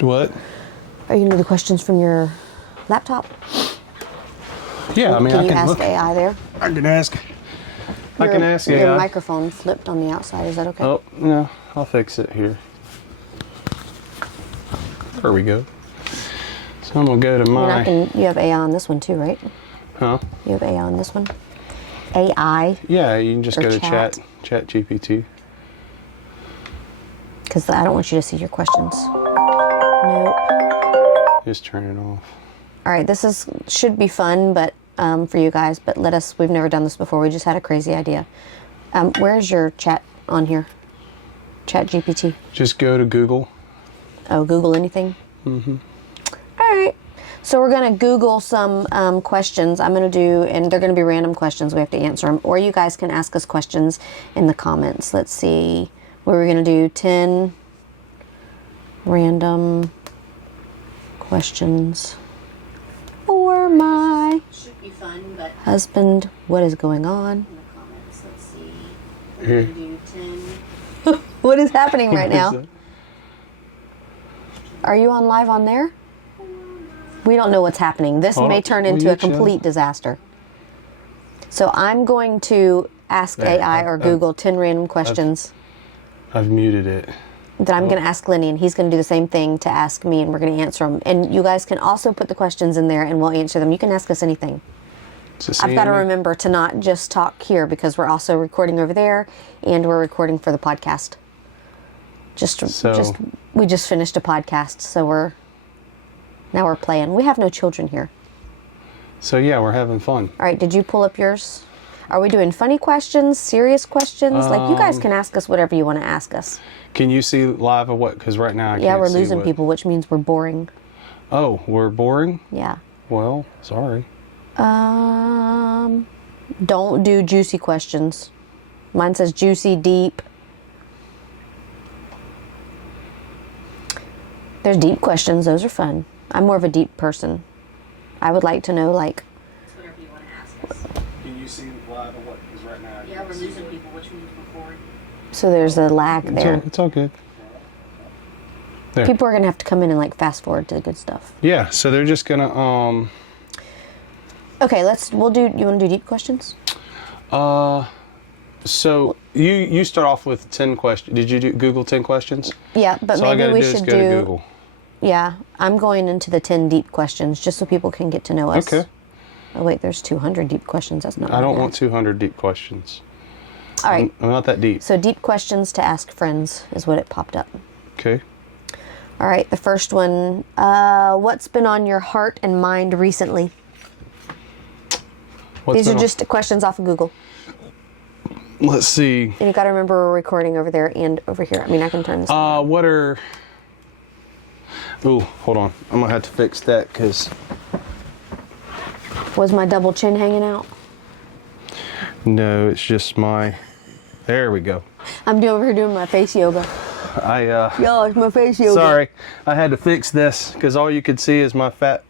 What? Are you going to do the questions from your laptop? Yeah, I mean, Can I you can ask look. AI there? I can ask. I can ask AI. Your microphone flipped on the outside. Is that okay? Oh, no. I'll fix it here. There we go. So I'm going to go to my... You have AI on this one too, right? Huh? You have AI on this one? AI? Yeah, you can just Or go to chat. Chat GPT. Because I don't want you to see your questions. Nope. Just turn it off. All right, should be fun, but for you guys. But we've never done this before. We just had a crazy idea. Where's your chat on here? Chat GPT. Just go to Google. Oh, Google anything? Mm-hmm. All right. So we're going to Google some questions. I'm going to do, and they're going to be random questions. We have to answer them. Or you guys can ask us questions in the comments. Let's see. What we're going to do, 10 random questions for my Should be fun, but husband. What is going on? in the comments, let's see. We're Here. gonna do 10. What is happening right What is now? that? Are you on live on there? We don't know what's happening. This Hold may on. turn Will into you a complete disaster. So I'm going to ask There, AI or Google 10 random questions I've muted it. that I'm going to ask Lenny, and he's going to do the same thing to ask me, and we're going to answer them. And you guys can also put the questions in there, and we'll answer them. You can ask us anything. I've got to remember to not just talk here because we're also recording over there, and we're recording for the podcast. We just finished a podcast, so now we're playing. We have no children here. So yeah, we're having fun. All right, did you pull up yours? Are we doing funny questions, serious questions? Like, you guys can ask us whatever you want to ask us. Can you see live or what? Because right now I can't see. Yeah, we're losing what... people, which means we're boring. Oh, we're boring? Yeah. Well, sorry. Don't do juicy questions. Mine says juicy, deep. There's deep questions. Those are fun. I'm more of a deep person. I would like to know, like... Whatever you want to ask us. Can you see live or what? Because right now Yeah, we're losing people, which means we're bored. So there's a lag there. It's all good. There. People are going to have to come in and, like, fast forward to the good stuff. Yeah, so they're just going to... Okay, you want to do deep questions? So you start off with 10 questions. Did you Google 10 questions? Yeah, but So all I maybe gotta we do is should go to Google. Yeah, I'm going into the 10 deep questions just so people can get to know us. Okay. Oh wait, there's 200 deep questions. That's not. I don't bad. want 200 deep questions. All right. I'm not that deep. So deep questions to ask friends is what it popped up. Okay. All right, the first one. What's been on your heart and mind recently? These are just questions off of Google. Let's see. And you got to remember we're recording over there and over here. I mean, I can turn this. What are... Ooh, hold on. I'm gonna have to fix that because... Was my double chin hanging out? No, it's just my... There we go. I'm over here doing my face yoga. Yo, it's my face yoga. Sorry, I had to fix this because all you could see is my fat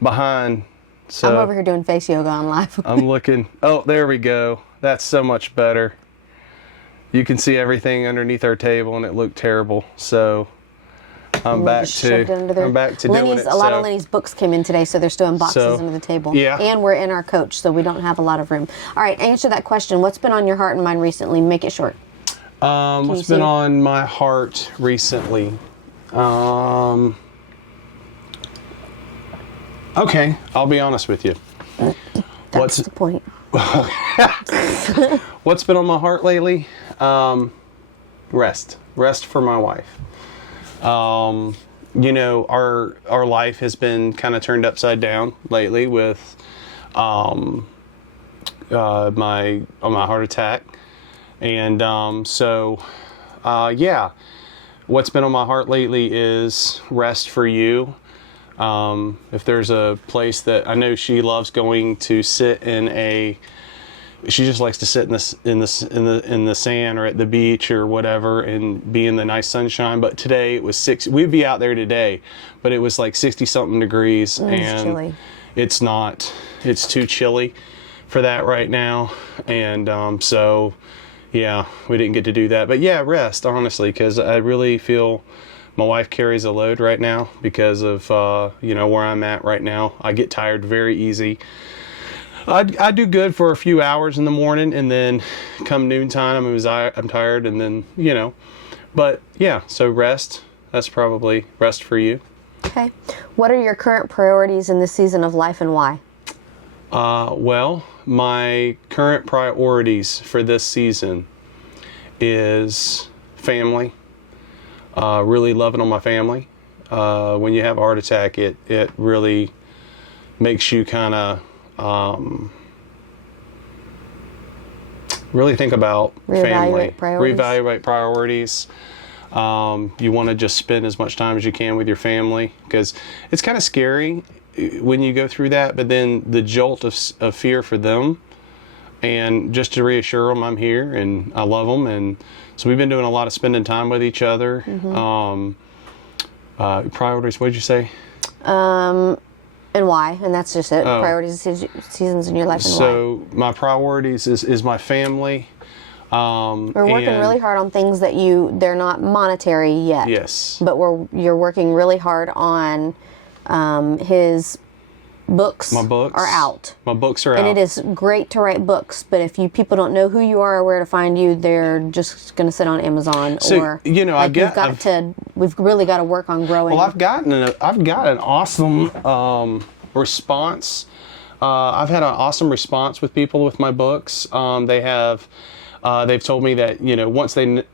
behind. So I'm over here doing face yoga on live. I'm looking. Oh, there we go. That's so much better. You can see everything underneath our table, and it looked terrible. So I'm back to doing it. A lot of Lenny's books came in today, so they're still in boxes under the table. Yeah. And we're in our coach, so we don't have a lot of room. All right, answer that question. What's been on your heart and mind recently? Make it short. What's been on my heart recently? Okay, I'll be honest with you. That's the point. What's been on my heart lately? Rest for my wife. You know, our life has been kind of turned upside down lately with my heart attack, and yeah. What's been on my heart lately is rest for you. If there's a place that I know she loves going to sit in she just likes to sit in the sand or at the beach or whatever and be in the nice sunshine. But today it was we'd be out there today, but it was like 60 something degrees and chilly. It's too chilly for that right now. And, so yeah, we didn't get to do that, but yeah, rest honestly, cause I really feel My wife carries a load right now because of where I'm at right now. I get tired very easy. I do good for a few hours in the morning, and then come noontime, I'm tired, and then But yeah, so rest. That's probably rest for you. Okay. What are your current priorities in this season of life, and why? Well, my current priorities for this season is family. Really loving on my family. When you have a heart attack, it really makes you kind of really think about family. Reevaluate priorities. You want to just spend as much time as you can with your family, because it's kind of scary when you go through that, but then the jolt of fear for them, and just to reassure them I'm here and I love them. And so we've been doing a lot of spending time with each other. Priorities, what did you say? And why? And that's just it. Priorities, seasons in your life, and why. So my priorities is my family. We're working really hard on things that they're not monetary yet. Yes. But you're working really hard on his books. My books are out. My books are out. And it is great to write books, but if people don't know who you are or where to find you, they're just going to sit on Amazon. So, we've really got to work on growing. Well, I've got an awesome response. I've had an awesome response with people with my books. They've told me that, once they,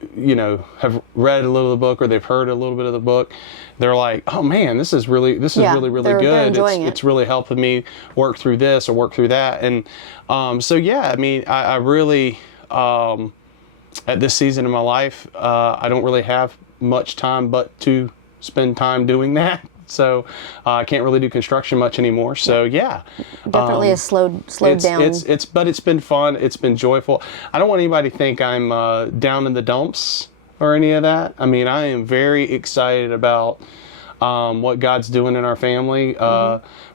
have read a little of the book, or they've heard a little bit of the book, they're like, oh man, this is really good. They're enjoying it. It's really helping me work through this or work through that. And I really, at this season of my life, I don't really have much time but to spend time doing that. So I can't really do construction much anymore. So yeah, definitely a slowed down. But it's been fun. It's been joyful. I don't want anybody to think I'm down in the dumps or any of that. I mean, I am very excited about what God's doing in our family.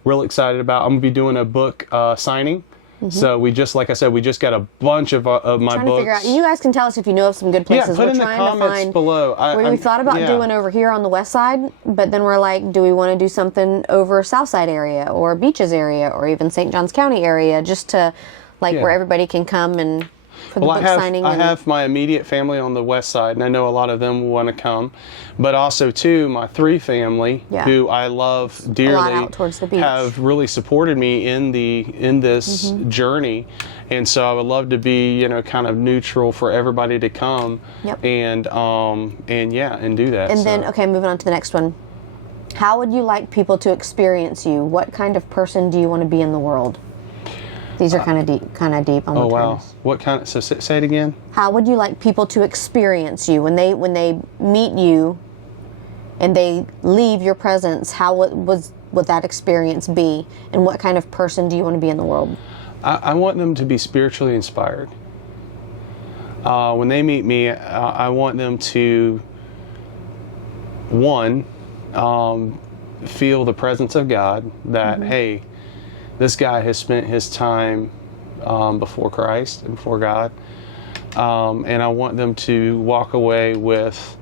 Real excited about. I'm gonna be doing a book signing. So like I said, we just got a bunch of my trying books. To figure out, you guys can tell us if you know of some good places. Yeah, put in the comments below. We thought about doing over here on the west side, but then we're like, do we want to do something over South Side area or Beaches area or even St. Johns County area, just to where everybody can come and for the book signing? I have my immediate family on the west side, and I know a lot of them want to come, but also too my 3 family who I love dearly, a lot out towards the beach, have really supported me in this journey, and so I would love to be kind of neutral for everybody to come and do that. And then moving on to the next one. How would you like people to experience you? What kind of person do you want to be in the world? These are kind of deep on the terms. Oh wow! What kind of? So say it again. How would you like people to experience you when they meet you, and they leave your presence? How would that experience be? And what kind of person do you want to be in the world? I want them to be spiritually inspired. When they meet me, I want them to feel the presence of God. That hey, this guy has spent his time before Christ and before God. And I want them to walk away with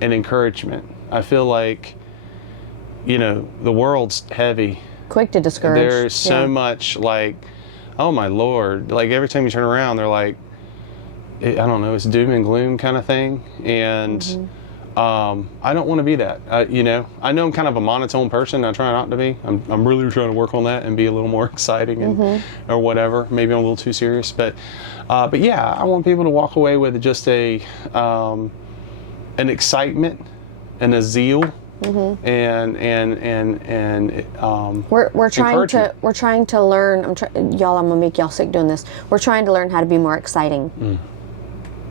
an encouragement. I feel like, the world's heavy. Quick to discourage. There's so much oh my Lord. Like every time you turn around, they're like, I don't know, it's doom and gloom kind of thing. And I don't want to be that. I know I'm kind of a monotone person. I try not to be. I'm really trying to work on that and be a little more exciting and or whatever. Maybe I'm a little too serious, but yeah, I want people to walk away with just an excitement and a zeal. And we're trying to learn. Y'all, I'm gonna make y'all sick doing this. We're trying to learn how to be more exciting.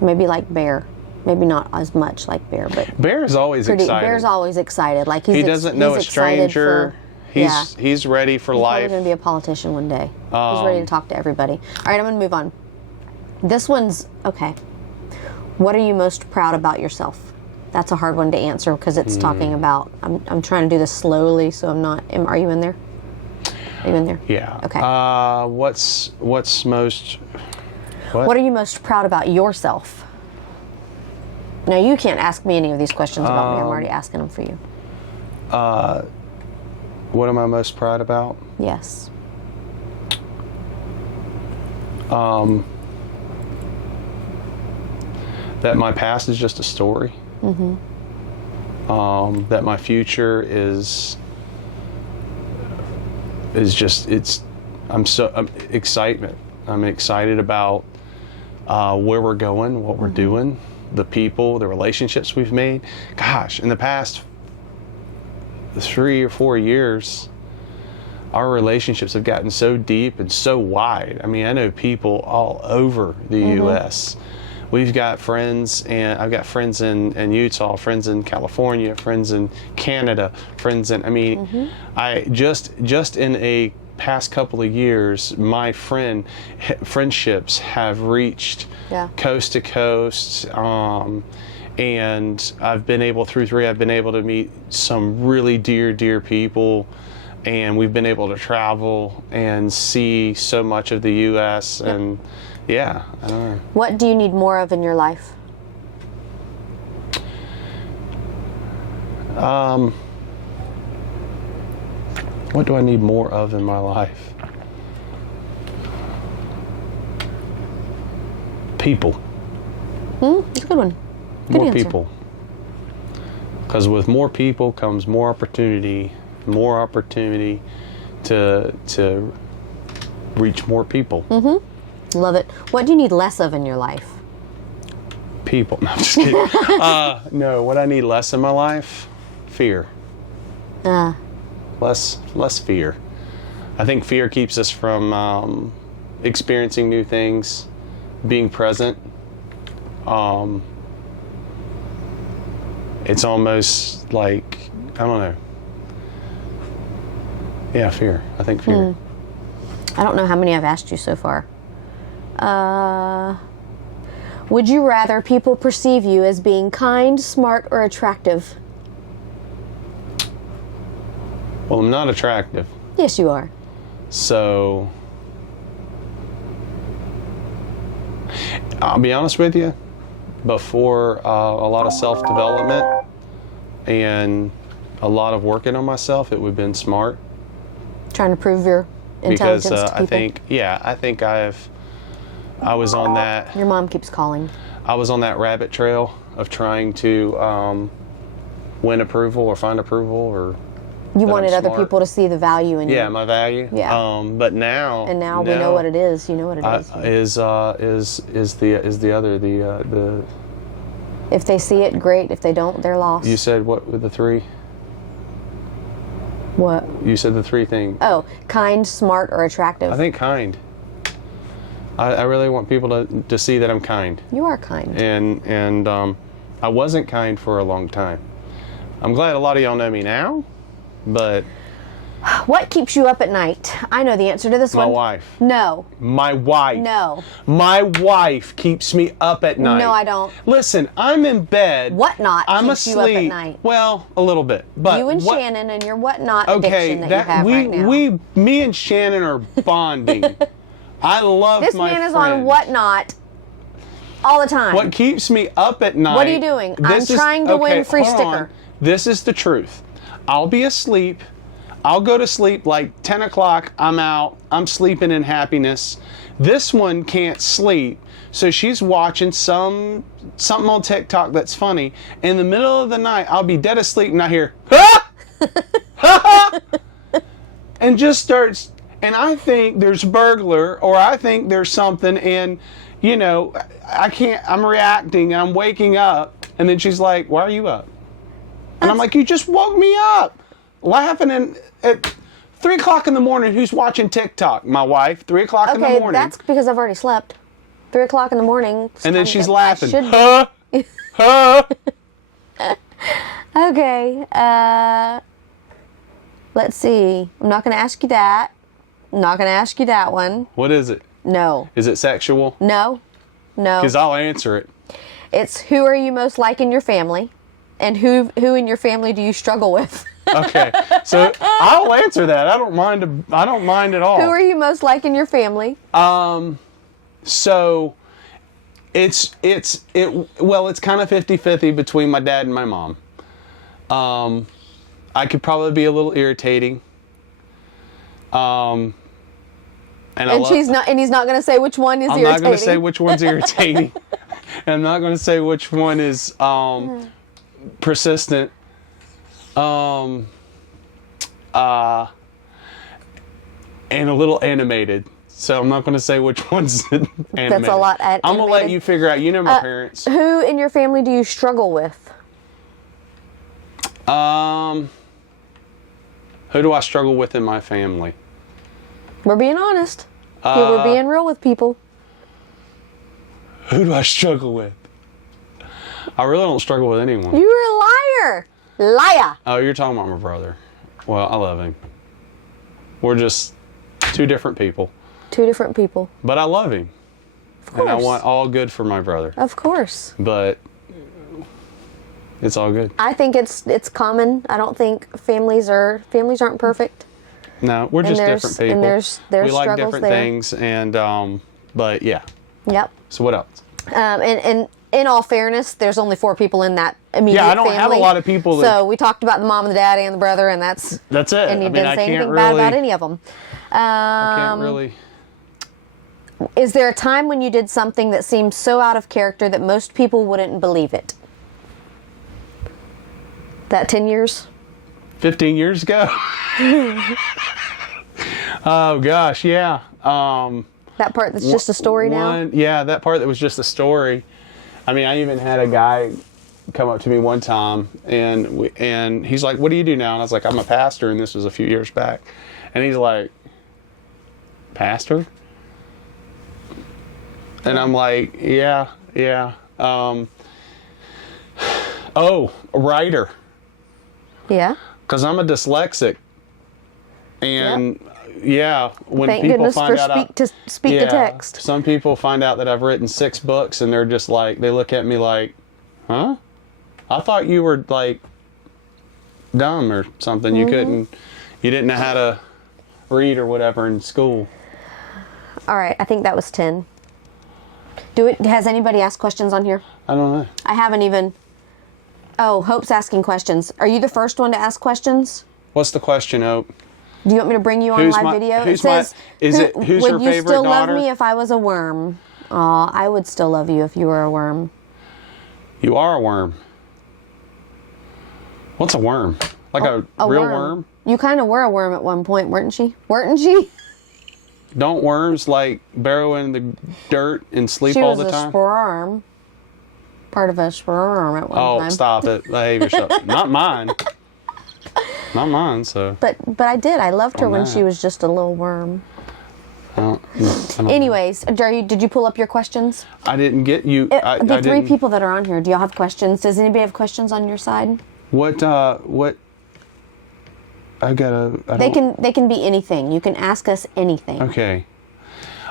Maybe like Bear. Maybe not as much like Bear, but Bear is always excited. Bear's always excited. Like he doesn't know a stranger. He's ready for life. He's going to be a politician one day. He's ready to talk to everybody. All right, I'm going to move on. This one's okay. What are you most proud about yourself? That's a hard one to answer because it's talking about. I'm trying to do this slowly, so I'm not. Are you in there? Are you in there? Yeah. Okay. What's most? What are you most proud about yourself? Now, you can't ask me any of these questions about me. I'm already asking them for you. What am I most proud about? Yes. That my past is just a story. That my future is just, I'm excitement. I'm excited about where we're going, what we're doing, the people, the relationships we've made. Gosh, in the past 3 or 4 years, our relationships have gotten so deep and so wide. I mean, I know people all over the U.S. We've got friends, and I've got friends in Utah, friends in California, friends in Canada, friends in, I mean, I just in a past couple of years, my friendships have reached coast to coast, and I've been able, through three, I've been able to meet some really dear people, and we've been able to travel and see so much of the U.S. and yeah, I don't know. What do you need more of in your life? What do I need more of in my life? People. That's a good one. Good More answer. people. Because with more people comes more opportunity to reach more people. Love it. What do you need less of in your life? People. No, I'm just kidding. No, what I need less in my life? Fear. Less fear. I think fear keeps us from experiencing new things, being present. It's almost like, I don't know. Yeah, fear. I think fear. I don't know how many I've asked you so far. Would you rather people perceive you as being kind, smart, or attractive? Well, I'm not attractive. Yes, you are. So, I'll be honest with you, before a lot of self-development and a lot of working on myself, it would have been smart. Trying to prove your intelligence Because to people. I think I was on that. Your mom keeps calling. I was on that rabbit trail of trying to win approval or find approval, or You that wanted I'm other smart. people to see the value in you. Yeah, my value. Yeah. But now. And now we know what it is. You know what it is. Is the other the If they see it, great. If they don't, they're lost. you said what were the three? What? You said the three things. Oh, kind, smart, or attractive. I think kind. I really want people to see that I'm kind. You are kind. And I wasn't kind for a long time. I'm glad a lot of y'all know me now, but What keeps you up at night? I know the answer to this my one. wife. No. My wife. No. My wife keeps me up at night. No, I don't. Listen, I'm in bed. Whatnot I'm keeps asleep. you up at night? Well, a little bit. But You and what, Shannon and your whatnot okay, addiction that you have right now. me and Shannon are bonding. I love This my man is friend. on whatnot all the time. What keeps me up at night? What are you doing? I'm trying to win free hold on. sticker. This is the truth. I'll be asleep. I'll go to sleep like 10 o'clock. I'm out. I'm sleeping in happiness. This one can't sleep. So she's watching something on TikTok that's funny. In the middle of the night, I'll be dead asleep and I hear, ha! Ha! And just starts, and I think there's a burglar, or I think there's something, and you know, I'm reacting and I'm waking up, and then she's like, why are you up? And I'm like, you just woke me up. Laughing at 3 o'clock in the morning, who's watching TikTok? My wife, 3 o'clock in the Okay, morning. that's because I've already slept. 3 o'clock in the morning. And then she's laughing. Should be. Huh? Huh? Okay, let's see. I'm not going to ask you that. I'm not going to ask you that one. What is it? No. Is it sexual? No. No. Because I'll answer it. It's who are you most like in your family? And who in your family do you struggle with? Okay, so I'll answer that. I don't mind. I don't mind at all. Who are you most like in your family? So It's kind of 50-50 between my dad and my mom. I could probably be a little irritating. And he's not going to say which one is I'm irritating. not going to say which one's irritating. And I'm not going to say which one is persistent. And a little animated. So I'm not going to say which one's animated. That's a lot. I'm going to let you figure out. You know my parents. Who in your family do you struggle with? Who do I struggle with in my family? We're being honest. We're being real with people. Who do I struggle with? I really don't struggle with anyone. You're a liar. Liar. Oh, you're talking about my brother. Well, I love him. We're just two different people. Two different people. But I love him. Of course. And I want all good for my brother. Of course. But it's all good. I think it's common. I don't think families aren't perfect. No, we're just different people. And there's we like struggles different there. things, and but yeah. Yep. So what else? And in all fairness, there's only 4 people in that immediate family. Yeah, I don't have a lot of people. So we talked about the mom and the dad and the brother, and that's it. And you didn't say anything bad about any of them. I can't really. Is there a time when you did something that seemed so out of character that most people wouldn't believe it? That 10 years? 15 years ago. Oh gosh, yeah. That part that's just a story now? Yeah, that part that was just a story. I mean, I even had a guy come up to me one time, and he's like, "What do you do now?" And I was like, "I'm a pastor," and this was a few years back. And he's like, "Pastor?" And I'm like, "Yeah." Oh, a writer. Yeah. Because I'm a dyslexic. And when Thank people goodness find for out speak to text. Some people find out that I've written 6 books, and they're just like, they look at me like, "Huh? I thought you were like dumb or something. Mm-hmm. You didn't know how to read or whatever in school." All right, I think that was 10. Has anybody asked questions on here? I don't know. I haven't even. Oh, Hope's asking questions. Are you the first one to ask questions? What's the question, Hope? Do you want me to bring you on live video? Who's it says, your would favorite you still daughter? love me if I was a worm? Aw, I would still love you if you were a worm. You are a worm. What's a worm? Like a real worm? You kind of were a worm at one point, weren't she? Weren't she? Don't worms like burrow in the dirt and sleep all the She was a time? sperm. Part of a sperm at one time. Oh, stop it. Behave yourself. Not mine. Not mine, so. But I did. I loved her when that. she was just a little worm. I don't know. Anyways, did you pull up your questions? I didn't get you. I The 3 didn't. people that are on here, do y'all have questions? Does anybody have questions on your side? What? I They can be anything. You can ask us anything. Okay.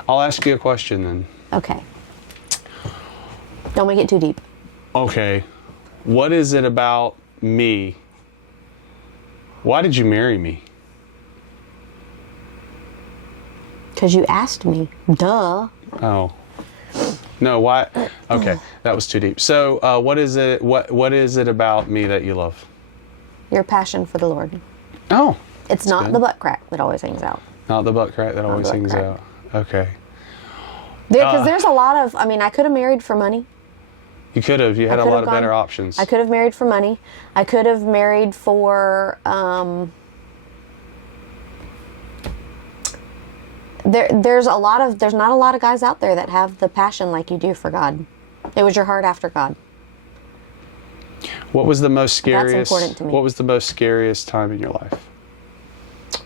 I'll ask you a question then. Okay. Don't make it too deep. Okay. What is it about me? Why did you marry me? Because you asked me. Duh. Oh. No, why? Okay, that was too deep. So, what is it? What is it about me that you love? Your passion for the Lord. Oh. It's not good. the butt crack that always hangs out. Not the butt crack that always butt hangs crack. out. Okay. Because there's a lot of. I mean, I could have married for money. You could have. You had a lot of better options. I could have married for money. I could have married for. There's not a lot of guys out there that have the passion like you do for God. It was your heart after God. What was the most scariest? That's important to me. What was the most scariest time in your life?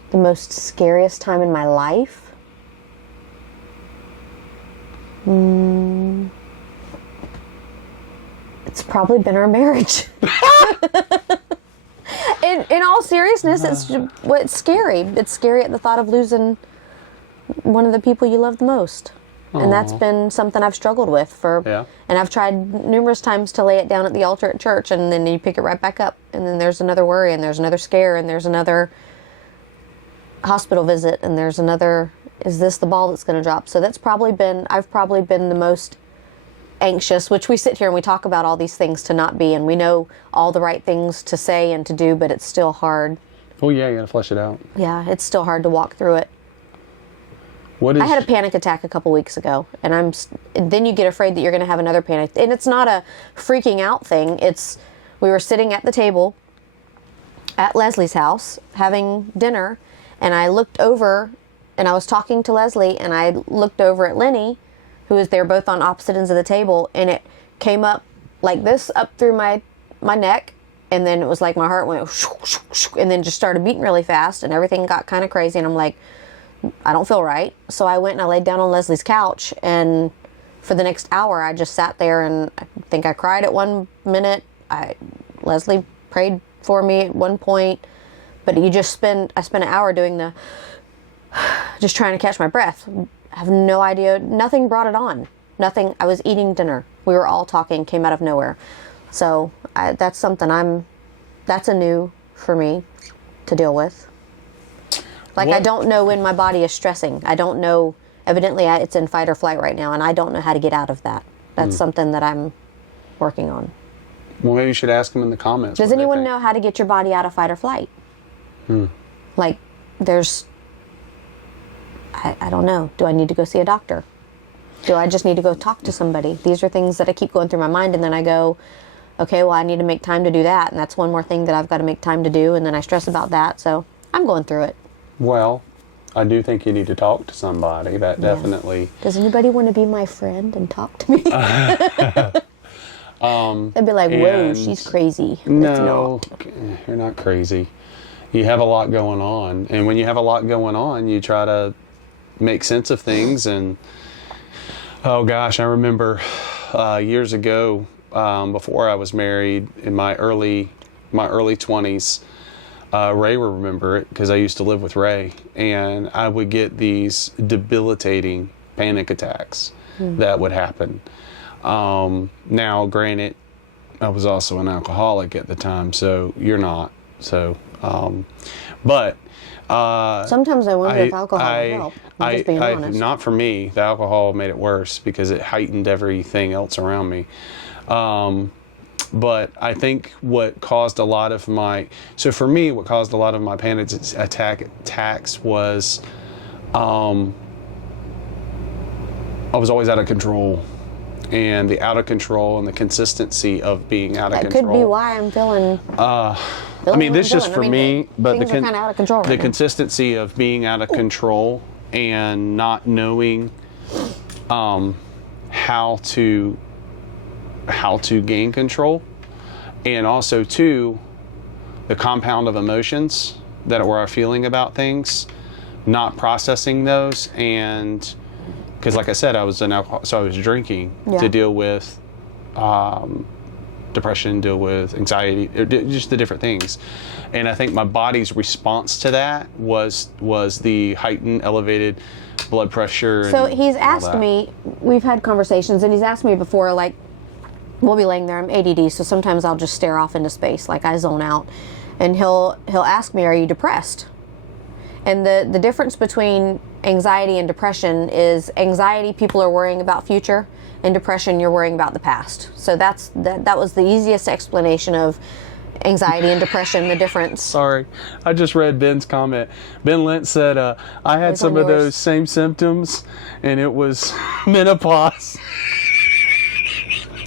The most scariest time in my life? It's probably been our marriage. In all seriousness, it's scary. It's scary at the thought of losing one of the people you love the most. And that's been something I've struggled with and I've tried numerous times to lay it down at the altar at church, and then you pick it right back up, and then there's another worry, and there's another scare, and there's another hospital visit, and there's another, is this the ball that's going to drop? So I've probably been the most anxious, which we sit here and we talk about all these things to not be, and we know all the right things to say and to do, but it's still hard. Oh yeah, you gotta flesh it out. Yeah, it's still hard to walk through it. I had a panic attack a couple weeks ago, and then you get afraid that you're going to have another panic. And it's not a freaking out thing. We were sitting at the table at Leslie's house having dinner, and I looked over, and I was talking to Leslie, and I looked over at Lenny, who was there, both on opposite ends of the table, and it came up like this, up through my neck, and then it was like my heart went shoo, shoo, shoo, and then just started beating really fast, and everything got kind of crazy, and I'm like, I don't feel right. So I went and I laid down on Leslie's couch, and for the next hour I just sat there, and I think I cried at one minute. Leslie prayed for me at one point, but I spent an hour doing just trying to catch my breath. I have no idea. Nothing brought it on. Nothing. I was eating dinner. We were all talking, came out of nowhere. So that's something that's a new for me to deal with. I don't know when my body is stressing. I don't know. Evidently, it's in fight or flight right now, and I don't know how to get out of that. That's something that I'm working on. Well, maybe you should ask them in the comments. Does anyone know how to get your body out of fight or flight? I don't know. Do I need to go see a doctor? Do I just need to go talk to somebody? These are things that I keep going through my mind, and then I go, okay, well, I need to make time to do that, and that's one more thing that I've got to make time to do, and then I stress about that, so I'm going through it. Well, I do think you need to talk to somebody. That definitely. Does anybody want to be my friend and talk to me? They'd be like, whoa, she's crazy. No, you're not crazy. You have a lot going on. And when you have a lot going on, you try to make sense of things. And, oh gosh, I remember years ago, before I was married, in my early 20s, Ray will remember it because I used to live with Ray, and I would get these debilitating panic attacks that would happen. Now, granted, I was also an alcoholic at the time, so you're not. So, but sometimes I wonder if alcohol would help. I'm just being honest. Not for me. The alcohol made it worse because it heightened everything else around me. But I think what caused a lot of my panic attacks was I was always out of control, and the out of control and the consistency of being out of control. That could be why I'm feeling. I mean, this is just for me, but things are kind of out of control. The consistency of being out of control and not knowing how to gain control, and also too the compound of emotions that we're feeling about things, not processing those, and because like I said, I was an alcoholic, so I was drinking to deal with depression, deal with anxiety, just the different things. And I think my body's response to that was the heightened, elevated blood pressure. So he's asked me, we've had conversations, and he's asked me before, like, we'll be laying there, I'm ADD, so sometimes I'll just stare off into space, like I zone out. And he'll ask me, are you depressed? And the difference between anxiety and depression is anxiety, people are worrying about future, and depression, you're worrying about the past. So that was the easiest explanation of anxiety and depression, the difference. Sorry, I just read Ben's comment. Ben Lentz said, I had some of those same symptoms, and it was menopause.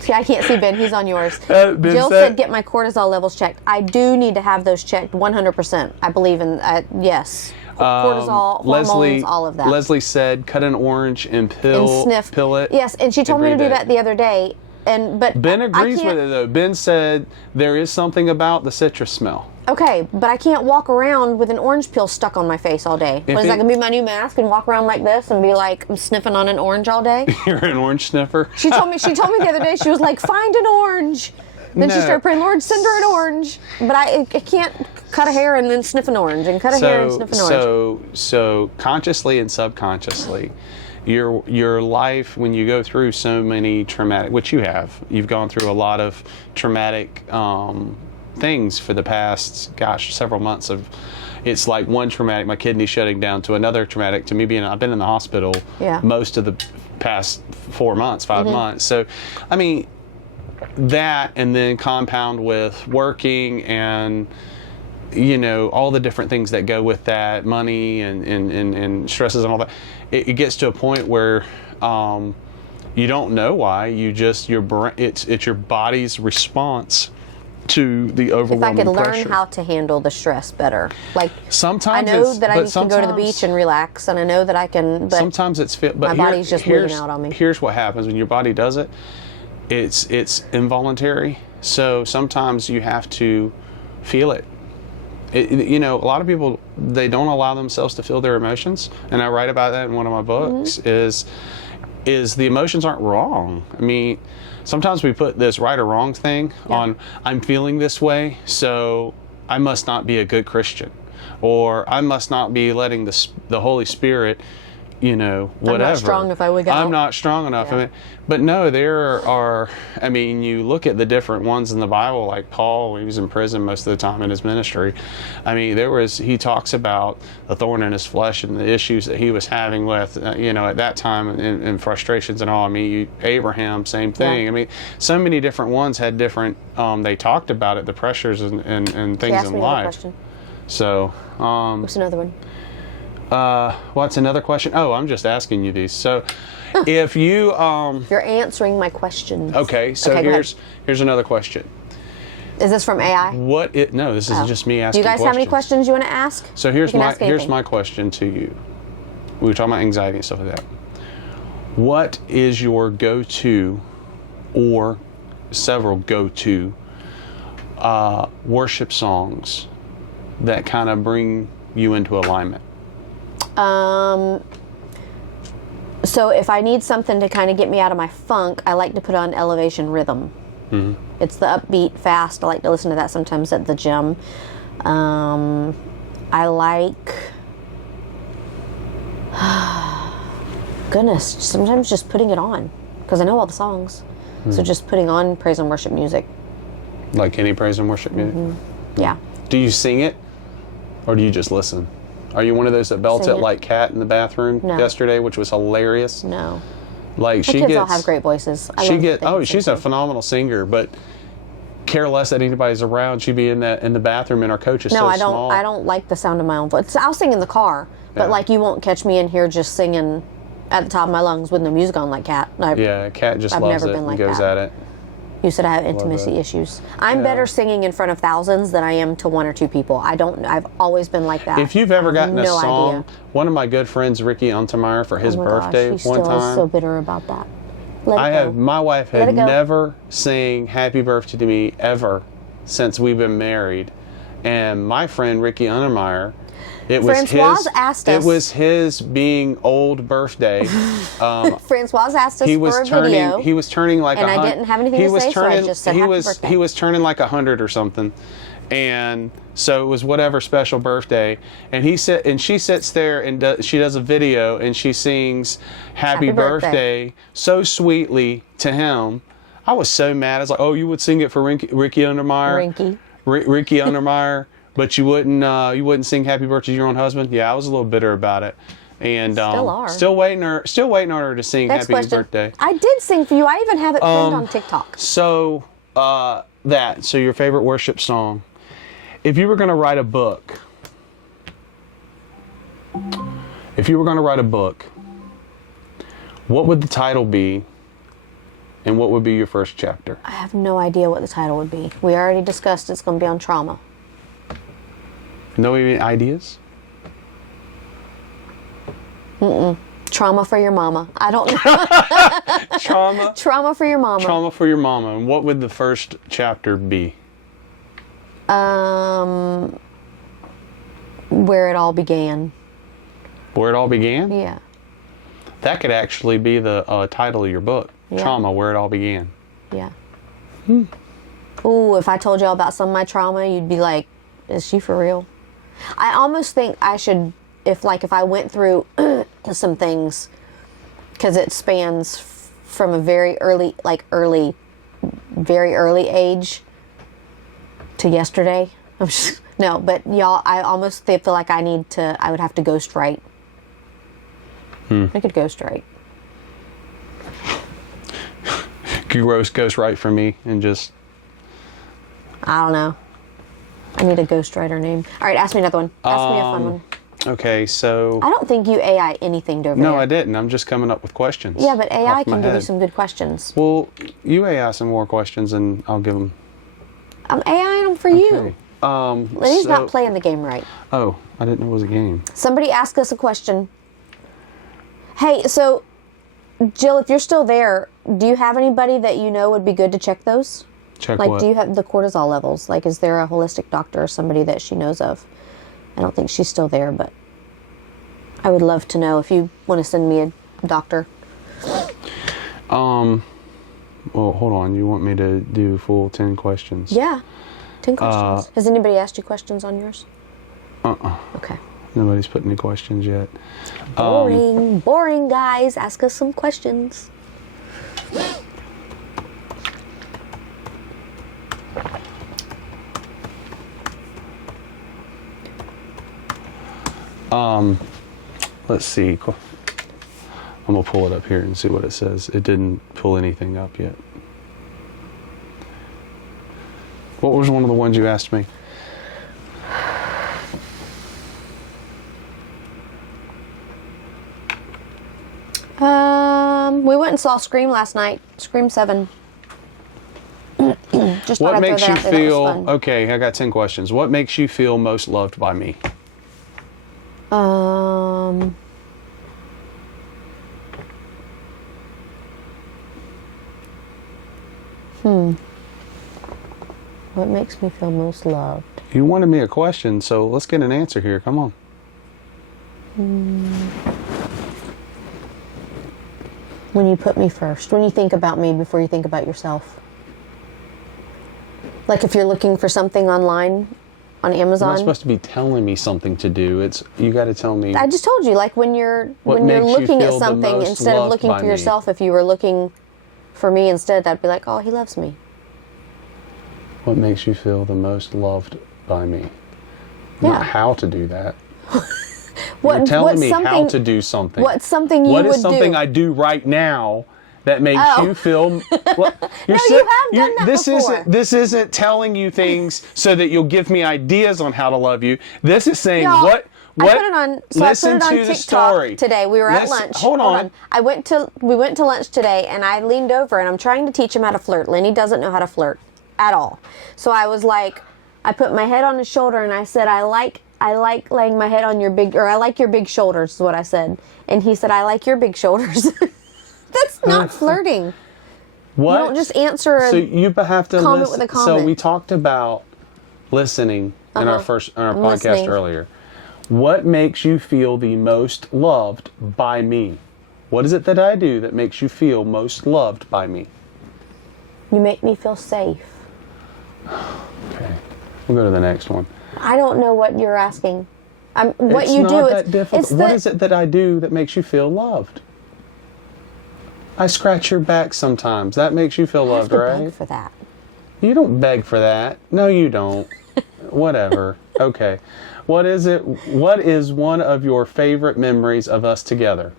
See, I can't see Ben. He's on yours. Jill said, get my cortisol levels checked. I do need to have those checked 100%. I believe in, yes. Cortisol, hormones, all of that. Leslie said, cut an orange and sniff. Pill it. Yes, and she told me to do that the other day. But Ben agrees with it, though. Ben said there is something about the citrus smell. Okay, but I can't walk around with an orange peel stuck on my face all day. What is that going to be my new mask, and walk around like this and be like, I'm sniffing on an orange all day? You're an orange sniffer? She told me the other day, she was like, find an orange. Then she started praying, Lord, send her an orange. But I can't cut a hair and then sniff an orange, and cut a hair and sniff an orange. So consciously and subconsciously, your life, when you go through so many traumatic, which you've gone through a lot of traumatic things for the past, several months of. It's like one traumatic, my kidney shutting down, to another traumatic, to me I've been in the hospital most of the past 4 months, 5 months. So, I mean, that, and then compound with working and, all the different things that go with that, money and stresses and all that, it gets to a point where you don't know why. It's your body's response to the overwhelming pressure. If I could learn how to handle the stress better. Like, sometimes I know that I need to go to the beach and relax, and I know that I can, but sometimes it's but my body's just moving out on me. Here's what happens when your body does it. It's involuntary. So sometimes you have to feel it. A lot of people, they don't allow themselves to feel their emotions, and I write about that in one of my books. Is the emotions aren't wrong. I mean, sometimes we put this right or wrong thing on, I'm feeling this way, so I must not be a good Christian, or I must not be letting the Holy Spirit, whatever. I'm not strong if I wig out. I'm not strong enough. Yeah. I mean, but no, there are, you look at the different ones in the Bible, like Paul, he was in prison most of the time in his ministry. I mean, he talks about the thorn in his flesh and the issues that he was having with, at that time, and frustrations and all. I mean, Abraham, same thing. Yeah. I mean, so many different ones had different, they talked about it, the pressures and things in life. Question. So, What's another one? what's another question? Oh, I'm just asking you these. So, if you You're answering my questions. okay, so Okay, go here's another question. Is this from AI? No, this is just me Do asking. you guys have any questions you want to ask? So You here's can ask anything. my question to you. We were talking about anxiety and stuff like that. What is your go-to, or several go-to worship songs that kind of bring you into alignment? So if I need something to kind of get me out of my funk, I like to put on Elevation Rhythm. Mm-hmm. It's the upbeat, fast. I like to listen to that sometimes at the gym. I like, goodness, sometimes just putting it on because I know all the songs. So just putting on praise and worship music. Like any praise and worship music? Yeah. Do you sing it, or do you just listen? Are you one of those that belts Sing it it. like Kat in the bathroom yesterday, which was hilarious? No. Like The kids all have great voices. She's a phenomenal singer, but care less that anybody's around. She'd be in the bathroom, and our coach is so small. I don't like the sound of my own voice. I'll sing in the car, but like you won't catch me in here just singing at the top of my lungs with no music on like Kat. Kat just I've loves never it been and like goes that. at it. You said I have intimacy issues. I'm better singing in front of thousands than I am to one or two people. I've always been like that. If you've ever gotten a no song, idea. one of my good friends, Ricky Untermeyer, for his Oh my birthday gosh, he one still time. is so bitter about that. Let it go. My wife Let had it go. never sang happy birthday to me ever since we've been married. And my friend Ricky Untermeyer, it was his being old birthday. Francois asked us He was for a turning. video. He was turning like. And I didn't have anything to say, so I just said happy birthday. He was turning like 100 or something, and so it was whatever special birthday. And she sits there and she does a video and she sings happy birthday so sweetly to him. I was so mad. I was like, oh, you would sing it for Ricky Untermeyer, Ricky Untermeyer, but you wouldn't sing happy birthday to your own husband. Yeah, I was a little bitter about it. And still waiting on her to sing Next happy question. birthday. I did sing for you. I even have it pinned on TikTok. So your favorite worship song. If you were going to write a book, what would the title be, and what would be your first chapter? I have no idea what the title would be. We already discussed it's going to be on trauma. No ideas? Trauma for your mama. I don't know. Trauma? Trauma for your mama. Trauma for your mama. And what would the first chapter be? Where it all began. Where it all began? Yeah. That could actually be the title of your book. Yeah. Trauma, Where It All Began. Yeah. Ooh, if I told y'all about some of my trauma, you'd be like, is she for real? I almost think I should, if I went through some things, because it spans very early age to yesterday. No, but y'all, I almost feel like I would have to ghostwrite. I could ghostwrite. Goes right for me and just... I don't know. I need a ghostwriter name. All right, ask me another one. Ask me a fun one. Okay, so... I don't think you AI anything over there. No, I didn't. I'm just coming up with questions. Yeah, but AI off my can give you head. some good questions. Well, you AI some more questions and I'll give them. I'm AIing them for you. Okay. Lenny's not playing the game right. Oh, I didn't know it was a game. Somebody asked us a question. Hey, so, Jill, if you're still there, do you have anybody that you know would be good to check those? Check Like, what? do you have the cortisol levels? Like, is there a holistic doctor or somebody that she knows of? I don't think she's still there, but I would love to know if you want to send me a doctor. Well, hold on. You want me to do full 10 questions? Yeah. 10 questions. Has anybody asked you questions on yours? Okay. Nobody's put any questions yet. Boring. Boring, guys. Ask us some questions. Let's see. I'm going to pull it up here and see what it says. It didn't pull anything up yet. What was one of the ones you asked me? We went and saw Scream last night. Scream 7. Just thought What I'd makes throw you that out there. That was feel... fun. Okay, I got 10 questions. What makes you feel most loved by me? What makes me feel most loved? You wanted me a question, so let's get an answer here. Come on. When you put me first. When you think about me before you think about yourself. Like if you're looking for something online on You're not Amazon. supposed to be telling me something to do. It's you got to tell me. I just told you, like when you're What when you're makes you looking at feel the something, most instead of loved looking by for me? yourself, if you were looking for me instead, I'd be like, oh, he loves me. What makes you feel the most loved by me? Yeah. Not how to do that. What, You're telling what's me how something- to do something. What's something you What would is something do? I do right now that makes Oh. you feel? What, No, you have done that this before. This isn't telling you things so that you'll give me ideas on how to love you. This is saying Y'all, what. I put it on. So listen I put it to on the TikTok story today. We were at Listen- lunch. Hold on. We went to lunch today, and I leaned over and I'm trying to teach him how to flirt. Lenny doesn't know how to flirt at all. So I was like, I put my head on his shoulder and I said, I like laying my head on your big, or I like your big shoulders, is what I said. And he said, I like your big shoulders. That's not flirting. What? You don't just answer a So you have to comment listen. with a comment. So we talked about listening in our I'm podcast listening. earlier. What makes you feel the most loved by me? What is it that I do that makes you feel most loved by me? You make me feel safe. Okay. We'll go to the next one. I don't know what you're asking. What It's you not do that difficult. it's What the- is it that I do that makes you feel loved? I scratch your back sometimes. That makes you feel I have loved, to right? beg for that. You don't beg for that. No, you don't. Whatever. Okay. What is it? What is one of your favorite memories of us together?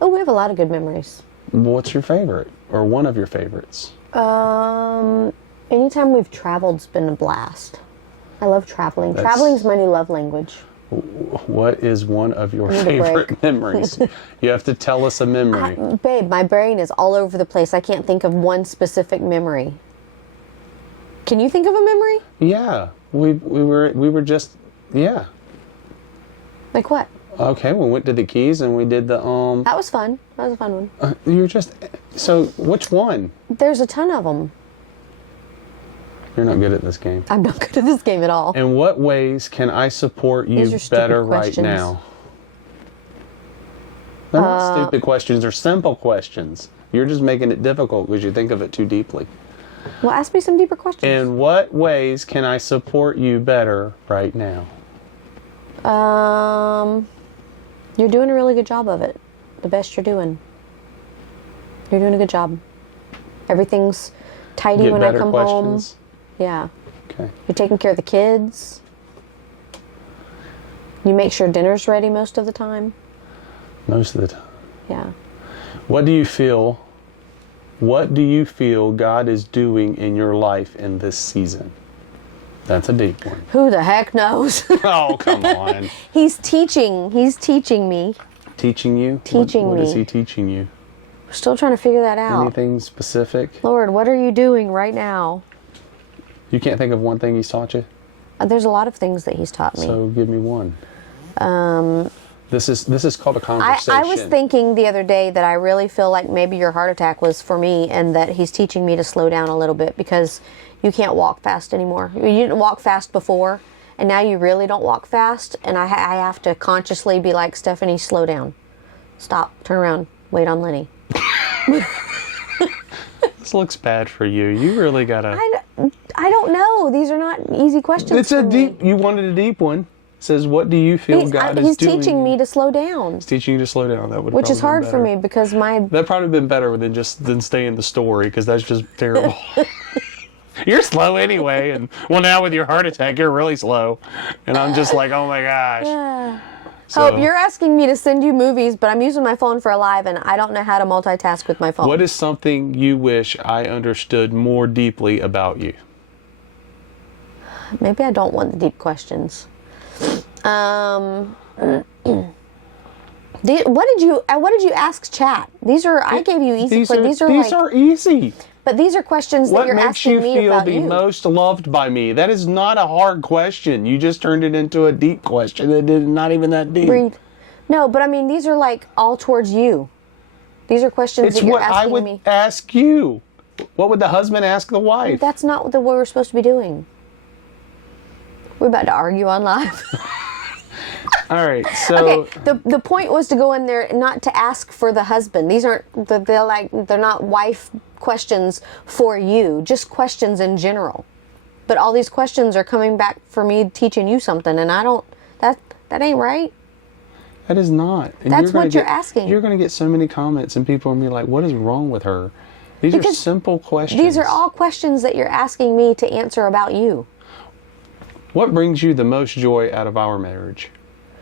Oh, we have a lot of good memories. What's your favorite? Or one of your favorites? Anytime we've traveled's been a blast. I love traveling. That's- Traveling's my new love language. What is one of your need a favorite break. memories? You have to tell us a memory. Babe, my brain is all over the place. I can't think of one specific memory. Can you think of a memory? Yeah. We were just yeah. Like what? Okay, we went to the Keys and we did the That was fun. That was a fun one. you're just so which one? There's a ton of them. You're not good at this game. I'm not good at this game at all. In what ways can I support you These are stupid better right questions. now? They're not stupid questions, they're simple questions. You're just making it difficult because you think of it too deeply. Well, ask me some deeper questions. In what ways can I support you better right now? You're doing a really good job of it. The best you're doing. You're doing a good job. Everything's tidy Get when I better come questions. home. Yeah. Okay. You're taking care of the kids. You make sure dinner's ready most of the time. Most of the time. Yeah. What do you feel God is doing in your life in this season? That's a deep one. Who the heck knows? Oh, come on. He's teaching me. Teaching you? Teaching What me. is he teaching you? We're still trying to figure that out. Anything specific? Lord, what are you doing right now? You can't think of one thing he's taught you? There's a lot of things that he's taught me. So give me one. This is called a conversation. I was thinking the other day that I really feel like maybe your heart attack was for me, and that he's teaching me to slow down a little bit, because you can't walk fast anymore. You didn't walk fast before, and now you really don't walk fast, and I have to consciously be like, Stephanie, slow down. Stop. Turn around. Wait on Lenny. This looks bad for you. You really gotta... I don't know. These are not easy questions. It's a deep... You wanted a deep one. It says, what do you feel God is He's doing? teaching me to slow down. He's teaching you to slow down. That would Which is probably hard for been better. me, because my... That probably been better than stay in the story, because that's just terrible. You're slow anyway, and well, now with your heart attack, you're really slow. And I'm just like, oh my gosh. So, Hope, you're asking me to send you movies, but I'm using my phone for a live, and I don't know how to multitask with my phone. what is something you wish I understood more deeply about you? Maybe I don't want the deep questions. What did you ask chat? These are, I gave you easy questions. These are easy. But these are questions that What you're makes asking you me feel about the you. most loved by me? That is not a hard question. You just turned it into a deep question that is not even that deep. Breathe. No, but I mean, these are like all towards you. These are questions It's that you're what asking I would me. ask you. What would the husband ask the wife? That's not what we're supposed to be doing. We're about to argue on live. All right, so Okay, the point was to go in there not to ask for the husband. These aren't, they're not wife questions for you, just questions in general. But all these questions are coming back for me teaching you something, and I don't, that ain't right. that is not. And That's gonna what you're asking. You're going to get so many comments, and people are going to be like, what is wrong with her? These are Because simple questions. These are all questions that you're asking me to answer about you. What brings you the most joy out of our marriage?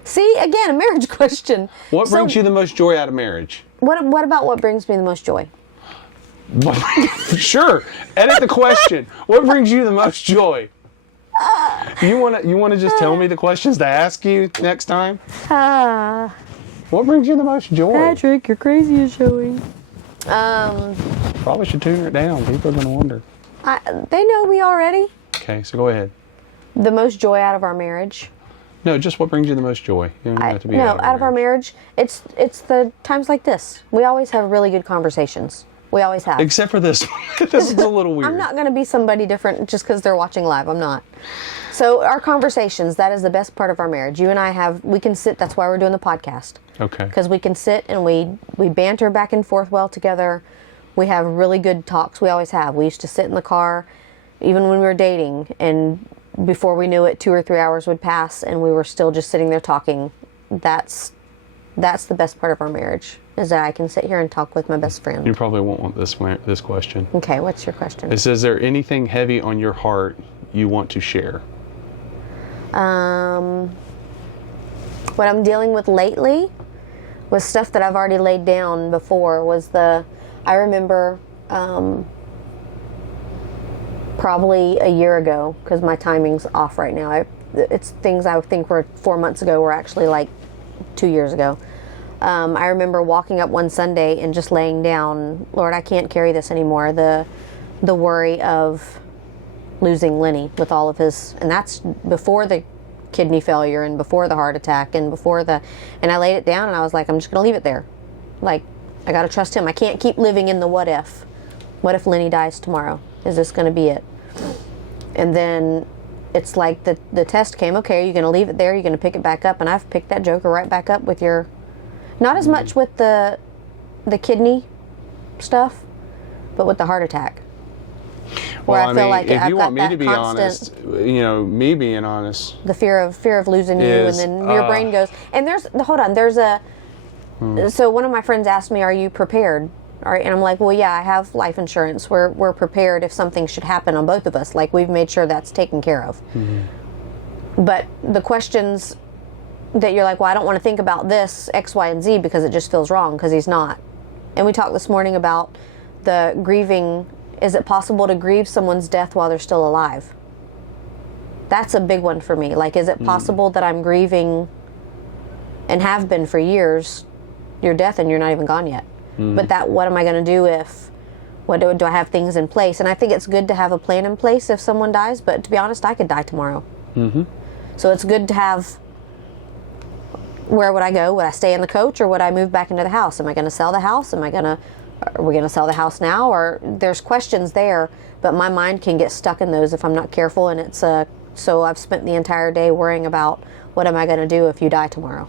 See, again, a marriage question. What So brings you the most joy out of marriage? What about what brings me the most joy? Sure. Edit the question. What brings you the most joy? You wanna just tell me the questions to ask you next time? What brings you the most joy? Patrick, you're crazy as showing. Probably should tune it down. People are gonna wonder. They know me already. Okay, so go ahead. The most joy out of our marriage. No, just what brings you the most joy. You don't have to be out of our marriage, it's the times like this. We always have really good conversations. We always have. Except for this one. This is a little weird. I'm not going to be somebody different just because they're watching live. I'm not. So our conversations, that is the best part of our marriage. You and I we can sit, that's why we're doing the podcast. Okay. Because we can sit and we banter back and forth well together. We have really good talks. We always have. We used to sit in the car, even when we were dating, and before we knew it, 2 or 3 hours would pass and we were still just sitting there talking. That's the best part of our marriage, is that I can sit here and talk with my best friend. You probably won't want this question. Okay, what's your question? It says, is there anything heavy on your heart you want to share? What I'm dealing with lately was stuff that I've already laid down before. I remember probably a year ago, because my timing's off right now. It's things I think were 4 months ago were actually like 2 years ago. I remember walking up one Sunday and just laying down, Lord, I can't carry this anymore. The worry of losing Lenny with all of his, and that's before the kidney failure and before the heart attack and and I laid it down and I was like, I'm just going to leave it there. Like, I got to trust him. I can't keep living in the what if. What if Lenny dies tomorrow? Is this going to be it? And then it's like the test came, okay, are you going to leave it there? You're going to pick it back up? And I've picked that joker right back up with your, not as much with the kidney stuff, but with the heart attack. Where Well, I feel like if I've you got want me that to be honest, me being honest, the fear of losing you, is, and then your brain goes. And there's a. So one of my friends asked me, "Are you prepared All right. And I'm like, well, yeah, I have life insurance. We're prepared if something should happen on both of us. Like, we've made sure that's taken care of. But the questions that you're like, well, I don't want to think about this, X, Y, and Z, because it just feels wrong, because he's not. And we talked this morning about the grieving. Is it possible to grieve someone's death while they're still alive? That's a big one for me. Like, is it possible that I'm grieving, and have been for years, your death, and you're not even gone yet? But what am I going to do if, do I have things in place? And I think it's good to have a plan in place if someone dies, but to be honest, I could die tomorrow. So it's good to have, where would I go? Would I stay in the coach, or would I move back into the house? Am I going to sell the house? Are we going to sell the house now? Or there's questions there, but my mind can get stuck in those if I'm not careful. And so I've spent the entire day worrying about, what am I going to do if you die tomorrow?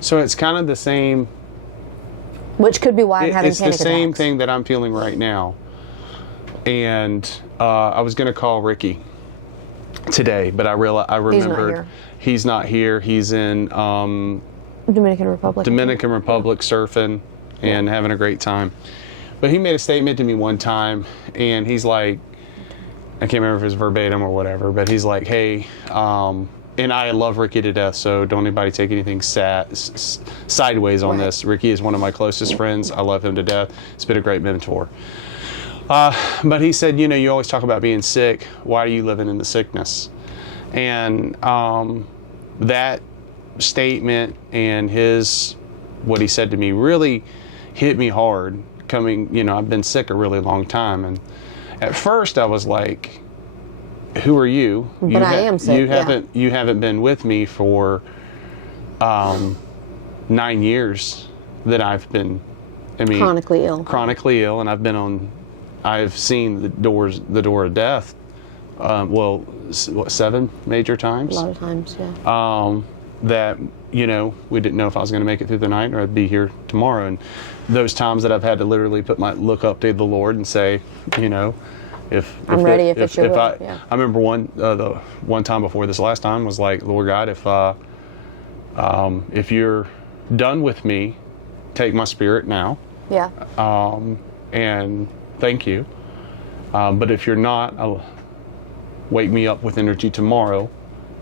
So it's kind of the same. Which could be why I'm having It's panic the same attacks. thing that I'm feeling right now. And I was going to call Ricky today, but I remembered he's not here. He's in Dominican Republic. Surfing and having a great time. But he made a statement to me one time, and he's like, I can't remember if it was verbatim or whatever, but he's like, hey, and I love Ricky to death, so don't anybody take anything sideways on this. Ricky is one of my closest friends. I love him to death. He's been a great mentor. But he said, you always talk about being sick. Why are you living in the sickness? And that statement and what he said to me really hit me hard. I've been sick a really long time. And at first I was like, who are you? But I am sick. You haven't been with me for 9 years that I've been, chronically ill. And I've seen the door of death. 7 major times? A lot of times, yeah. That, we didn't know if I was going to make it through the night or I'd be here tomorrow. And those times that I've had to literally look up to the Lord and say, if I'm ready if it's your will. I remember the one time before this last time was like, Lord God, if you're done with me, take my spirit now. Yeah. And thank you. But if you're not, wake me up with energy tomorrow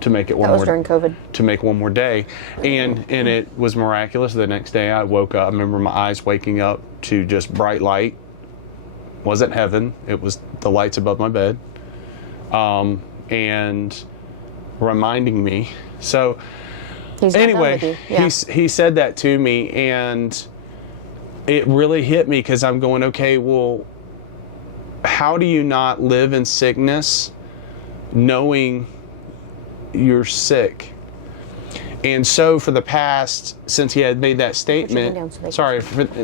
to make it during COVID. To make one more day. And it was miraculous. The next day I woke up, I remember my eyes waking up to just bright light. Wasn't heaven, it was the lights above my bed. And reminding me. So anyway, he said that to me, and it really hit me, because I'm going, okay, well, how do you not live in sickness knowing you're sick? And so for the past, since he had made that statement,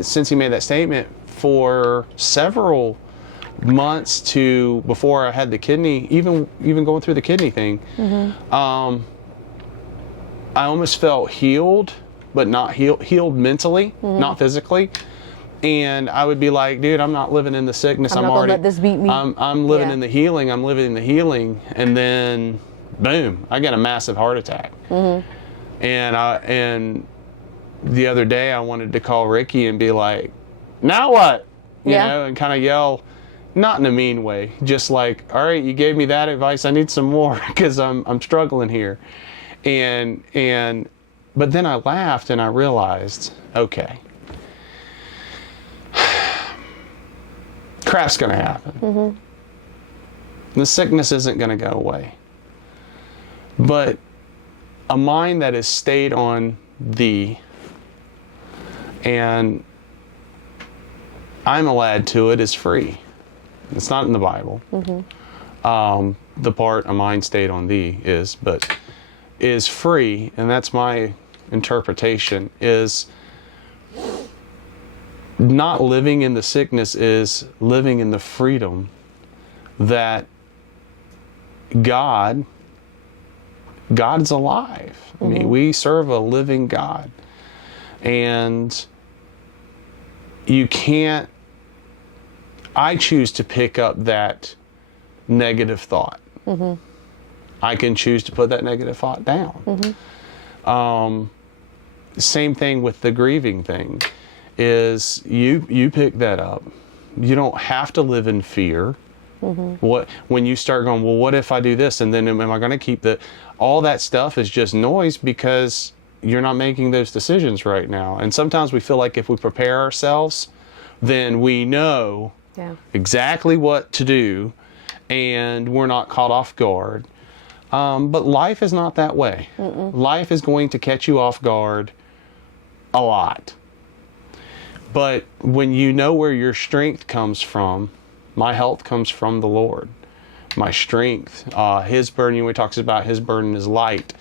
since he made that statement, for several months to before I had the kidney, even going through the kidney thing, I almost felt healed, but not healed mentally, not physically. And I would be like, dude, I'm not living in the sickness. I'm not gonna let this beat me. I'm living in the healing. I'm living in the healing. And then, boom, I got a massive heart attack. And the other day I wanted to call Ricky and be like, now what? You know, and kind of yell, not in a mean way, just like, all right, you gave me that advice, I need some more, because I'm struggling here. But then I laughed and I realized, okay, crap's gonna happen. The sickness isn't gonna go away. But a mind that has stayed on thee, and I'm a lad to it, is free. It's not in the Bible. The part a mind stayed on thee is free, and that's my interpretation, is not living in the sickness is living in the freedom that God's alive. I mean, we serve a living God. And I choose to pick up that negative thought. I can choose to put that negative thought down. Same thing with the grieving thing, is you pick that up. You don't have to live in fear. When you start going, well, what if I do this, and then am I going to keep all that stuff is just noise because you're not making those decisions right now. And sometimes we feel like if we prepare ourselves, then we know exactly what to do, and we're not caught off guard. But life is not that way. Life is going to catch you off guard a lot. But when you know where your strength comes from, my health comes from the Lord. My strength, His burden, we talks about His burden is light.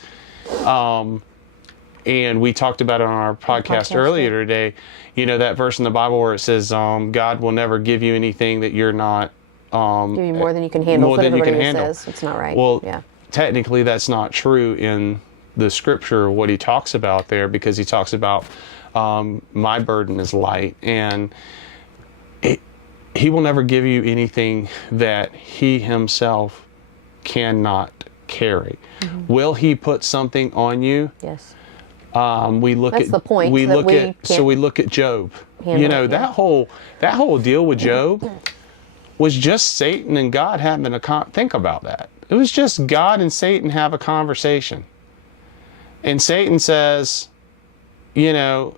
And we talked about it on our podcast earlier today. You know, that verse in the Bible where it says, God will never give you anything that you're not... give you more than you can handle. More than you can handle. Says. It's not right. Well, technically that's not true in the scripture, what He talks about there, because He talks about my burden is light, and He will never give you anything that He Himself cannot carry. Will He put something on you? Yes. We look That's at the point. we that look at so we look at Job. handle You know, it, that whole deal with Job was just Satan and God having a think about that. It was just God and Satan have a conversation. And Satan says, just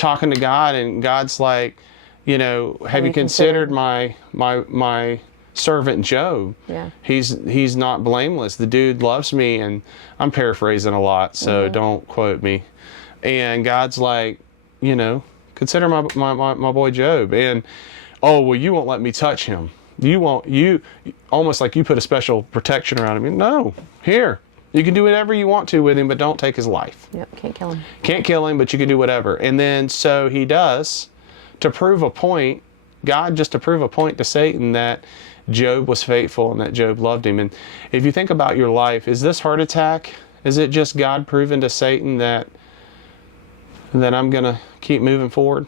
talking to God, and God's like, have you considered my servant Job? Yeah. He's not blameless. The dude loves me, and I'm paraphrasing a lot, so don't quote me. And God's like, consider my boy Job. And oh, well, you won't let me touch him. You almost like you put a special protection around him. No, here. You can do whatever you want to with him, but don't take his life. Yep, can't kill him. Can't kill him, but you can do whatever. And then so he does, to prove a point, God just to prove a point to Satan that Job was faithful and that Job loved him. And if you think about your life, is this heart attack, is it just God proving to Satan that I'm going to keep moving forward?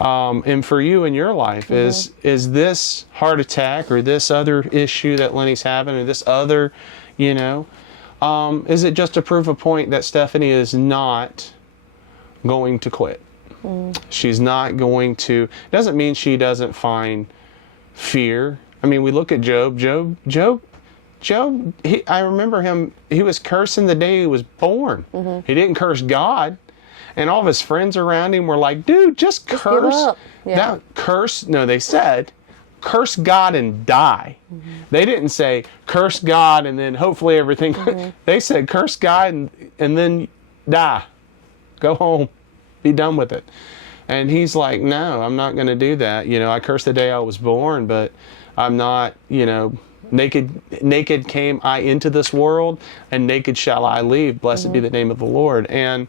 And for you in your life, is this heart attack or this other issue that Lenny's having or this other, is it just to prove a point that Stephanie is not going to quit? She's not going to, it doesn't mean she doesn't find fear. I mean, we look at Job. Job, I remember him, he was cursing the day he was born. He didn't curse God. And all of his friends around him were like, dude, just curse. Yeah. They said, curse God and die. They didn't say, curse God and then hopefully everything. They said, curse God and then die. Go home. Be done with it. And he's like, no, I'm not going to do that. I cursed the day I was born, but I'm not, naked came I into this world, and naked shall I leave. Blessed be the name of the Lord. And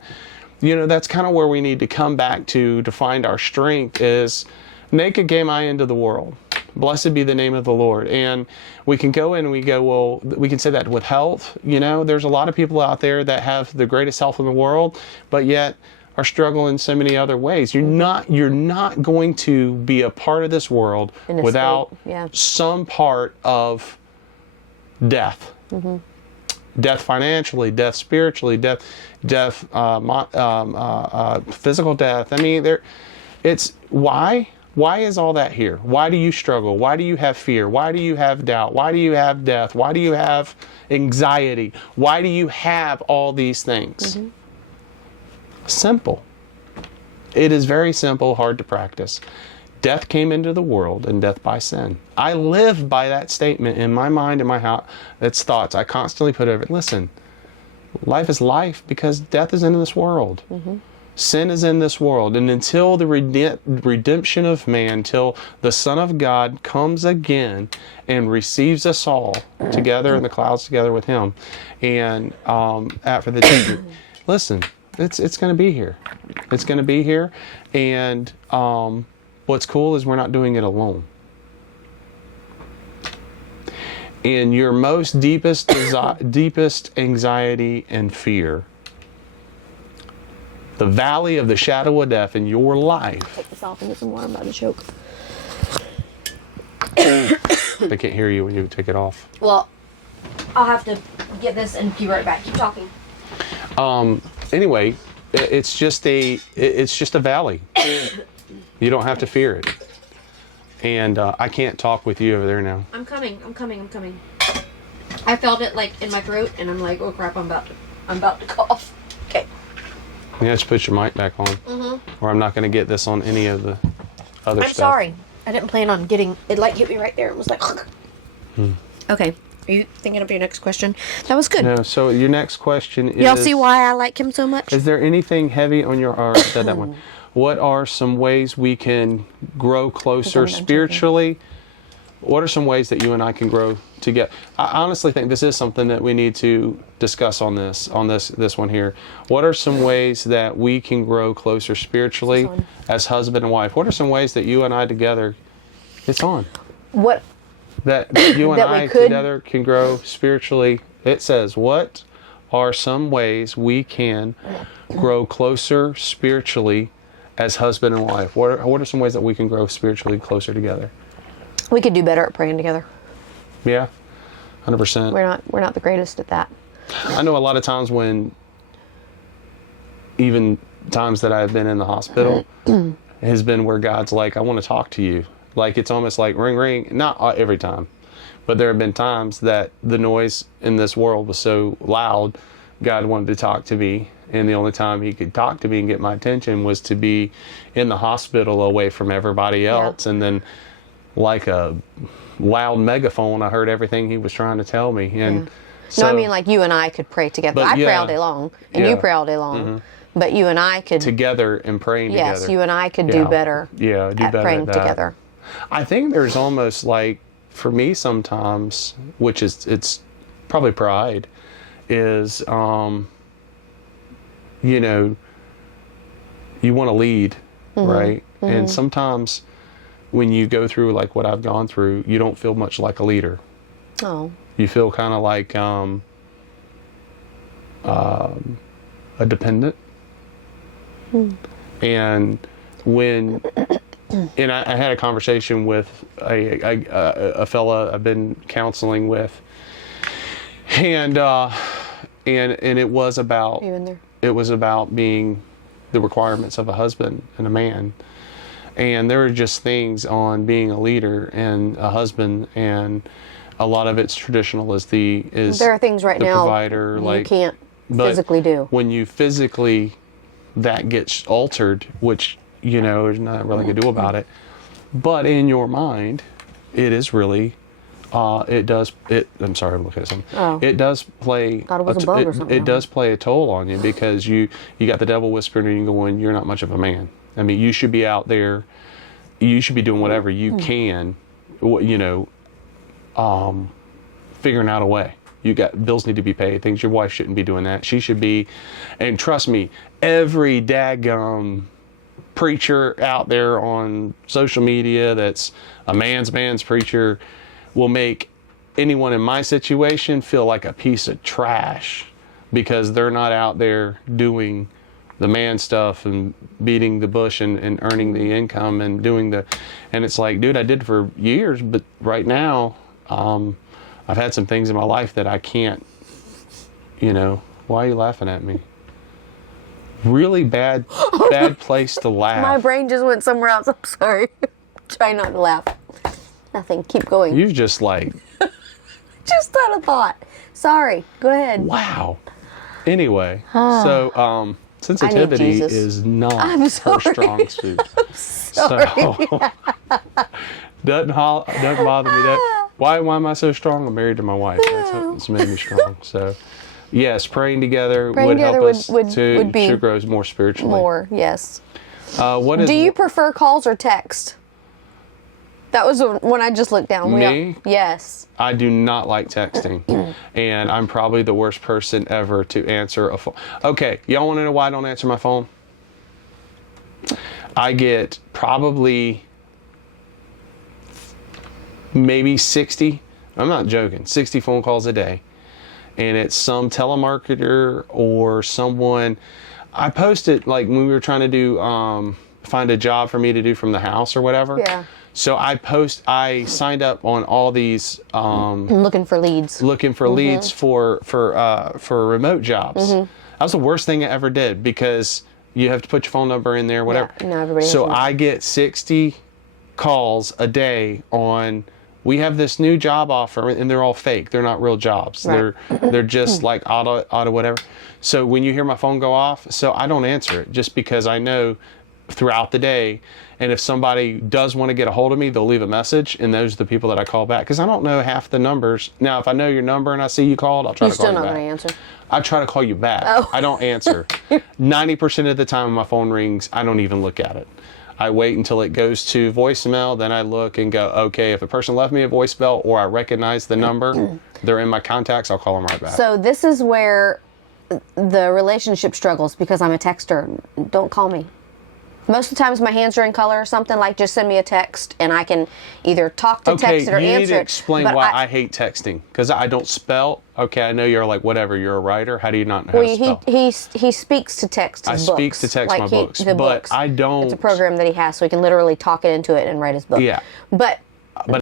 that's kind of where we need to come back to find our strength is naked came I into the world. Blessed be the name of the Lord. And we can go in and we go, well, we can say that with health. There's a lot of people out there that have the greatest health in the world, but yet are struggling in so many other ways. You're not going to be a part of this world without some part of death. Death financially, death spiritually, death physical death. I mean, it's why is all that here? Why do you struggle? Why do you have fear? Why do you have doubt? Why do you have death? Why do you have anxiety? Why do you have all these things? Simple. It is very simple, hard to practice. Death came into the world, and death by sin. I live by that statement in my mind, in my heart. It's thoughts. I constantly put over it. Listen, life is life because death is in this world. Sin is in this world. And until the redemption of man, till the Son of God comes again and receives us all together in the clouds together with him, and after the judgment, listen, it's going to be here. It's going to be here. And what's cool is we're not doing it alone. In your most deepest anxiety and fear, the valley of the shadow of death in your life. Take this off and get some water. I'm about to choke. They can't hear you when you take it off. Well, I'll have to get this and be right back. Keep talking. Anyway, it's just a valley. You don't have to fear it. And I can't talk with you over there now. I'm coming. I felt it like in my throat, and I'm like, oh crap, I'm about to cough. Okay. You have to put your mic back on, or I'm not going to get this on any of the other stuff. I'm sorry. I didn't plan on getting it. Like hit me right there. It was like. Okay. Are you thinking of your next question? That was good. No. So your next question is. Y'all see why I like him so much? Is there anything heavy on your heart? That one. What are some ways we can grow closer spiritually? What are some ways that you and I can grow together? I honestly think this is something that we need to discuss on this one here. What are some ways that we can grow closer spiritually as husband and wife? What are some ways that you and I together, it's on, What? that you and That I we could- together can grow spiritually? It says, what are some ways we can grow closer spiritually as husband and wife? What are some ways that we can grow spiritually closer together? We could do better at praying together. Yeah, 100%. We're not the greatest at that. I know a lot of times when, even times that I've been in the hospital, has been where God's like, I want to talk to you. Like, it's almost like ring, ring. Not every time, but there have been times that the noise in this world was so loud, God wanted to talk to me. And the only time he could talk to me and get my attention was to be in the hospital away from everybody else. And then, like a loud megaphone, I heard everything he was trying to tell me. And so, No, I mean like you and I could pray together. But I pray yeah. all day long, and you Yeah. pray all day long. But you and I could, together and praying yes, together. you and I could do Yeah. better Yeah, do at better praying at that. together. I think there's almost like, for me sometimes, which is, it's probably pride, is, you know, you want to lead, right? And sometimes when you go through like what I've gone through, you don't feel much like a leader. Oh, You feel kind of like a dependent. And when, and I had a conversation with a fella I've been counseling with, and it was about, you in there? it was about being the requirements of a husband and a man. And there are just things on being a leader and a husband, and a lot of it's traditional as There are things right the now provider, you like, can't but physically do. when you physically, that gets altered, which, you know, there's not really going to do about it. But in your mind, it is really, I'm sorry, I'm looking at something. Oh. It does play, Thought it was a bug or something. it does play a toll on you, because you got the devil whispering and you going, you're not much of a man. I mean, you should be out there, you should be doing whatever you can, you know, figuring out a way. You got bills need to be paid, things. Your wife shouldn't be doing that. She should be, and trust me, every daggum preacher out there on social media that's a man's preacher will make anyone in my situation feel like a piece of trash, because they're not out there doing the man stuff and beating the bush and earning the income and doing and it's like, dude, I did for years, but right now, I've had some things in my life that I can't, you know. Why are you laughing at me? Really bad place to laugh. My brain just went somewhere else. I'm sorry. Try not to laugh. Nothing. Keep going. You just like, just had a thought. Sorry. Go ahead. wow. Anyway, so sensitivity Jesus. is not I'm her sorry. strong suit. So doesn't bother me. Why am I so strong? I'm married to my wife. That's what's made me strong. So yes, praying together Praying would together help us would be to grow more spiritually. More, yes. What is Do you prefer calls or text? That was when I just looked down. Me? Yes. I do not like texting, and I'm probably the worst person ever to answer a phone. Okay, y'all want to know why I don't answer my phone? I get probably maybe 60, I'm not joking, 60 phone calls a day. And it's some telemarketer or someone. I posted, like, when we were trying to do, find a job for me to do from the house or whatever. Yeah. So I signed up on all these, I'm looking for leads. looking for leads for remote jobs. That was the worst thing I ever did because you have to put your phone number in there, whatever. Yeah, no, everybody has so one. I get 60 calls a day on, we have this new job offer, and they're all fake. They're not real jobs. Right. They're just like auto whatever. So when you hear my phone go off, so I don't answer it just because I know throughout the day, and if somebody does want to get a hold of me, they'll leave a message, and those are the people that I call back because I don't know half the numbers. Now, if I know your number and I see you called, I'll try You're to call still you not back. going to answer. I try to call you back. Oh. I don't answer. 90% of the time when my phone rings, I don't even look at it. I wait until it goes to voicemail, then I look and go, okay, if a person left me a voicemail or I recognize the number, they're in my contacts, I'll call them right back. So this is where the relationship struggles because I'm a texter. Don't call me. Most of the times my hands are in color or something, like just send me a text and I can either talk to text it or you need answer to it. explain But why I hate texting because I don't spell. Okay, I know you're like, whatever, you're a writer. How do you not know how to spell? he speaks to text his I books. speak to text my books, the but books. I don't. It's a program that he has, so he can literally talk it into it and write his book. Yeah. But